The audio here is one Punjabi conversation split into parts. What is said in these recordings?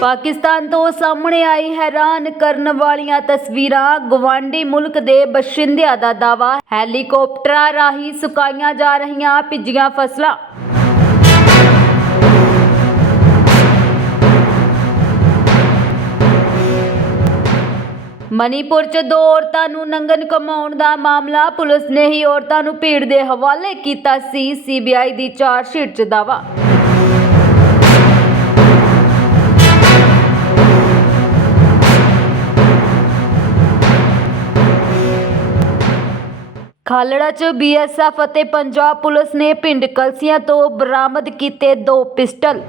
ਪਾਕਿਸਤਾਨ ਤੋਂ ਸਾਹਮਣੇ ਆਈ ਹੈਰਾਨ ਕਰਨ ਵਾਲੀਆਂ ਤਸਵੀਰਾਂ ਗਵਾਂਡੀ ਮੁਲਕ ਦੇ ਬਸ਼ਿੰਦਿਆਂ ਦਾ ਦਾਵਾ ਹੈਲੀਕਾਪਟਰਾਂ ਰਾਹੀਂ ਸੁਕਾਈਆਂ ਜਾ ਰਹੀਆਂ ਭਿੱਜੀਆਂ ਫਸਲਾਂ। ਮਨੀਪੁਰ 'ਚ ਦੋ ਔਰਤਾਂ ਨੂੰ ਨੰਗਨ ਕਮਾਉਣ ਦਾ ਮਾਮਲਾ ਪੁਲਿਸ ਨੇ ਹੀ ਔਰਤਾਂ ਨੂੰ ਭੀੜ ਦੇ ਹਵਾਲੇ ਕੀਤਾ ਸੀ। ਸੀਬੀਆਈ ਦੀ ਚਾਰਜਸ਼ੀਟ 'ਚ ਦਾਵਾ ਖਾਲੜਾ 'ਚ ਬੀਐਸਐਫ ਅਤੇ ਪੰਜਾਬ ਪੁਲਿਸ ਨੇ ਪਿੰਡ ਕਲਸੀਆਂ ਤੋਂ ਬਰਾਮਦ ਕੀਤੇ ਦੋ ਪਿਸਟਲ।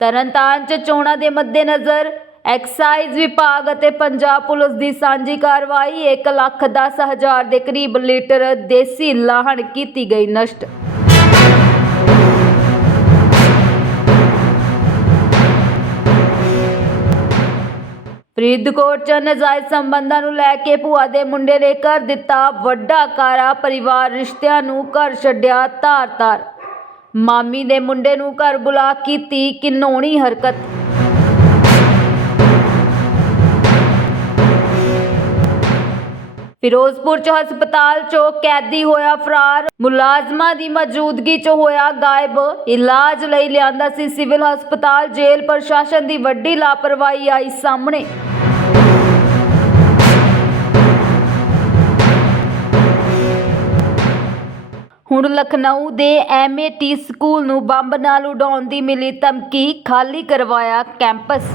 ਤਰਨਤਾਰਨ 'ਚ ਚੋਣਾਂ ਦੇ ਮੱਦੇਨਜ਼ਰ ਐਕਸਾਈਜ਼ ਵਿਭਾਗ ਅਤੇ ਪੰਜਾਬ ਪੁਲਿਸ ਦੀ ਸਾਂਝੀ ਕਾਰਵਾਈ 1 ਲੱਖ 10 ਹਜ਼ਾਰ ਦੇ ਕਰੀਬ ਲੀਟਰ ਦੇਸੀ ਲਾਹਣ ਕੀਤੀ ਗਈ ਨਸ਼ਟ। ਫਰੀਦਕੋਟ ਚ ਨਜਾਇਜ਼ ਸੰਬੰਧਾਂ ਨੂੰ ਲੈ ਕੇ ਭੂਆ ਦੇ ਮੁੰਡੇ ਨੇ ਕਰ ਦਿੱਤਾ ਵੱਡਾ ਕਾਰਾ, ਪਰਿਵਾਰ ਰਿਸ਼ਤਿਆਂ ਨੂੰ ਘਰ ਛੱਡਿਆ ਧਾਰ-ਧਾਰ। ਮਾਮੀ ਦੇ ਮੁੰਡੇ ਨੂੰ ਘਰ ਬੁਲਾ ਕੀਤੀ ਕਿਨੋਣੀ ਹਰਕਤ। ਫਿਰੋਜ਼ਪੁਰ ਚ ਹਸਪਤਾਲ ਚੋਂ ਕੈਦੀ ਹੋਇਆ ਫਰਾਰ। ਮੁਲਾਜ਼ਮਾਂ ਦੀ ਮੌਜੂਦਗੀ ਚ ਹੋਇਆ ਗਾਇਬ। ਇਲਾਜ ਲਈ ਲਿਆਂਦਾ ਸੀ ਸਿਵਲ ਹਸਪਤਾਲ, ਜੇਲ੍ਹ, ਪ੍ਰਸ਼ਾਸਨ ਦੀ ਵੱਡੀ ਲਾਪਰਵਾਹੀ ਆਈ ਸਾਹਮਣੇ। ਹੁਣ ਲਖਨਊ ਦੇ ਐਮਏਟੀ ਸਕੂਲ ਨੂੰ ਬੰਬ ਨਾਲ ਉਡਾਉਣ ਦੀ ਮਿਲੀ ਧਮਕੀ, ਖਾਲੀ ਕਰਵਾਇਆ ਕੈਂਪਸ।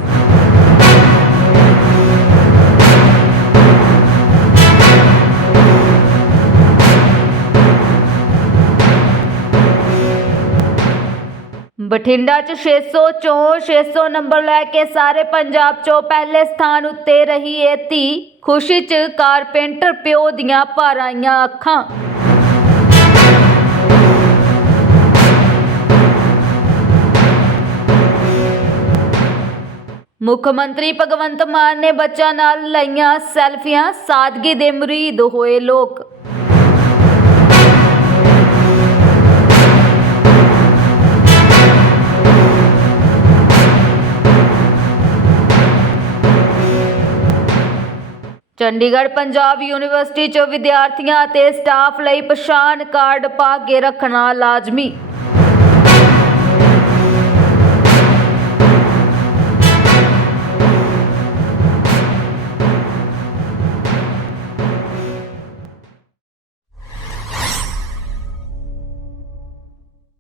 ਬਠਿੰਡਾ ਚ 600 ਚੋਂ 600 ਨੰਬਰ ਲੈ ਕੇ ਸਾਰੇ ਪੰਜਾਬ ਚੋਂ ਪਹਿਲੇ ਸਥਾਨ ਉੱਤੇ ਰਹੀ ਏ ਧੀ। ਖੁਸ਼ੀ ਚ ਕਾਰਪੈਂਟਰ ਪਿਓ ਦੀਆਂ ਭਰ ਅੱਖਾਂ। ਮੁੱਖ ਮੰਤਰੀ ਭਗਵੰਤ ਮਾਨ ਨੇ ਬੱਚਿਆਂ ਨਾਲ ਲਈਆਂ ਸੈਲਫੀਆਂ, ਸਾਦਗੀ ਦੇ ਮੁਰੀਦ ਹੋਏ ਲੋਕ। ਚੰਡੀਗੜ੍ਹ ਪੰਜਾਬ ਯੂਨੀਵਰਸਿਟੀ 'ਚ ਵਿਦਿਆਰਥੀਆਂ ਅਤੇ ਸਟਾਫ ਲਈ ਪਛਾਣ ਕਾਰਡ ਪਾ ਕੇ ਰੱਖਣਾ ਲਾਜ਼ਮੀ।